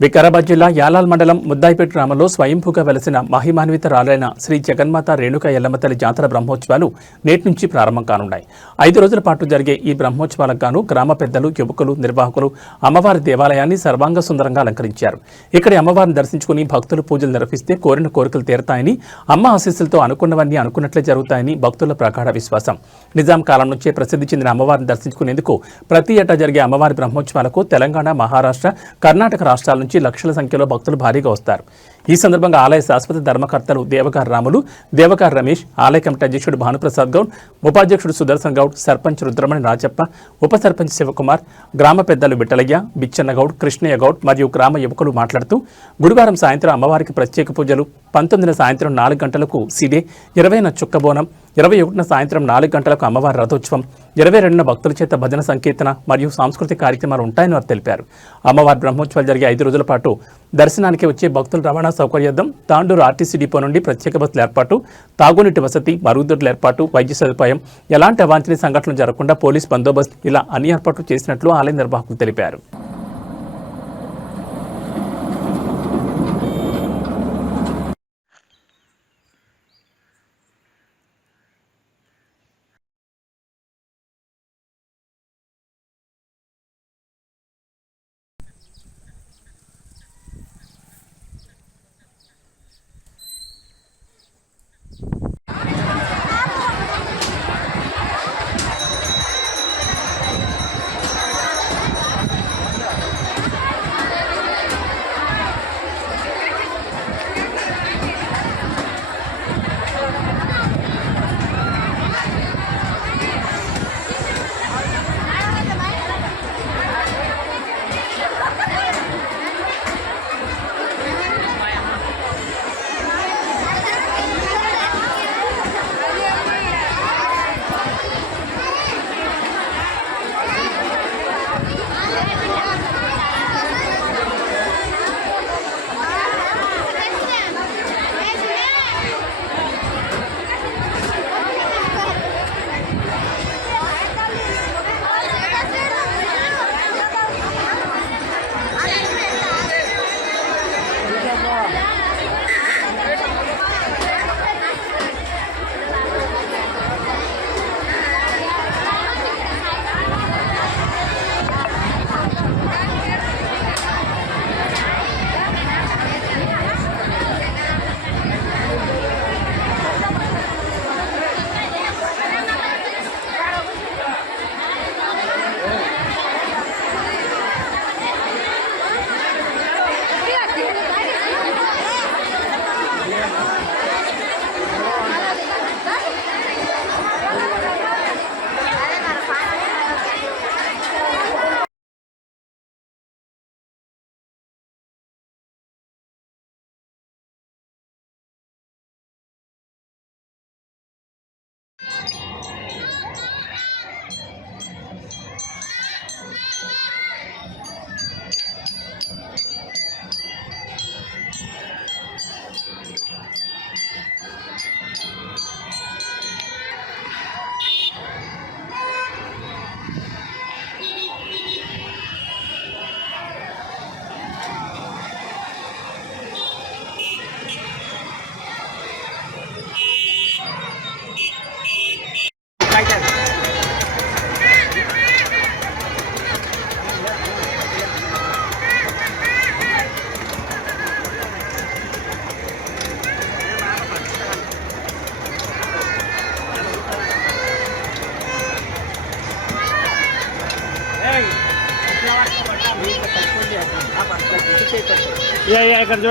వికారాబాద్ జిల్లా యాలాల్ మండలం ముద్దాయిపేట గ్రామంలో స్వయంభూగా వెలసిన మహిమాన్వితరాలైన శ్రీ జగన్మాత రేణుక ఎల్లమ్మతల్లి జాతర బ్రహ్మోత్సవాలు నేటి నుంచి ప్రారంభం కానున్నాయి. ఐదు రోజుల పాటు జరిగే ఈ బ్రహ్మోత్సవాలకు గాను గ్రామ పెద్దలు యువకులు నిర్వాహకులు అమ్మవారి దేవాలయాన్ని సర్వాంగ సుందరంగా అలంకరించారు. ఇక్కడి అమ్మవారిని దర్శించుకుని భక్తులు పూజలు నిర్వహిస్తే కోరిన కోరికలు తీరతాయని అమ్మ ఆశీస్సులతో అనుకున్నవన్నీ అనుకున్నట్లే జరుగుతాయని భక్తుల ప్రగాఢ విశ్వాసం. నిజాం కాలం నుంచే ప్రసిద్ధి చెందిన అమ్మవారిని దర్శించుకునేందుకు ప్రతి ఏటా జరిగే అమ్మవారి బ్రహ్మోత్సవాలకు తెలంగాణ మహారాష్ట్ర కర్ణాటక రాష్ట్రాల నుంచి లక్షల సంఖ్యలో భక్తులు భారీగా వస్తారు. ఈ సందర్భంగా ఆలయ శాశ్వత ధర్మకర్తలు దేవకార్ రాములు దేవకార్ రమేష్ ఆలయ కమిటీ అధ్యక్షుడు భానుప్రసాద్ గౌడ్ ఉపాధ్యక్షుడు సుదర్శన్ గౌడ్ సర్పంచ్ రుద్రమణి రాజప్ప ఉప సర్పంచ్ శివకుమార్ గ్రామ పెద్దలు బిట్టలయ్య బిచ్చన్న గౌడ్ కృష్ణయ్య గౌడ్ మరియు గ్రామ యువకులు మాట్లాడుతూ గురువారం సాయంత్రం అమ్మవారికి ప్రత్యేక పూజలు పంతొమ్మిదిన సాయంత్రం నాలుగు గంటలకు సిడే ఇరవైన చుక్కబోనం ఇరవై ఒకటిన సాయంత్రం నాలుగు గంటలకు అమ్మవారి రథోత్సవం ఇరవై రెండున భక్తుల చేత భజన సంకీర్తన మరియు సాంస్కృతిక కార్యక్రమాలు ఉంటాయని వారు తెలిపారు. అమ్మవారి బ్రహ్మోత్సవాలు జరిగే ఐదు రోజుల పాటు దర్శనానికి వచ్చే భక్తుల రవాణా సౌకర్యార్థం తాండూరు ఆర్టీసీ డిపో నుండి ప్రత్యేక బస్సుల ఏర్పాటు తాగునీటి వసతి మరుగుదొడ్ల ఏర్పాటు వైద్య సదుపాయం ఎలాంటి అవాంఛనీయ సంఘటనలు జరగకుండా పోలీస్ బందోబస్తు ఇలా అన్ని ఏర్పాట్లు చేసినట్లు ఆలయ నిర్వాహకులు తెలిపారు. એઆઈ કરજો.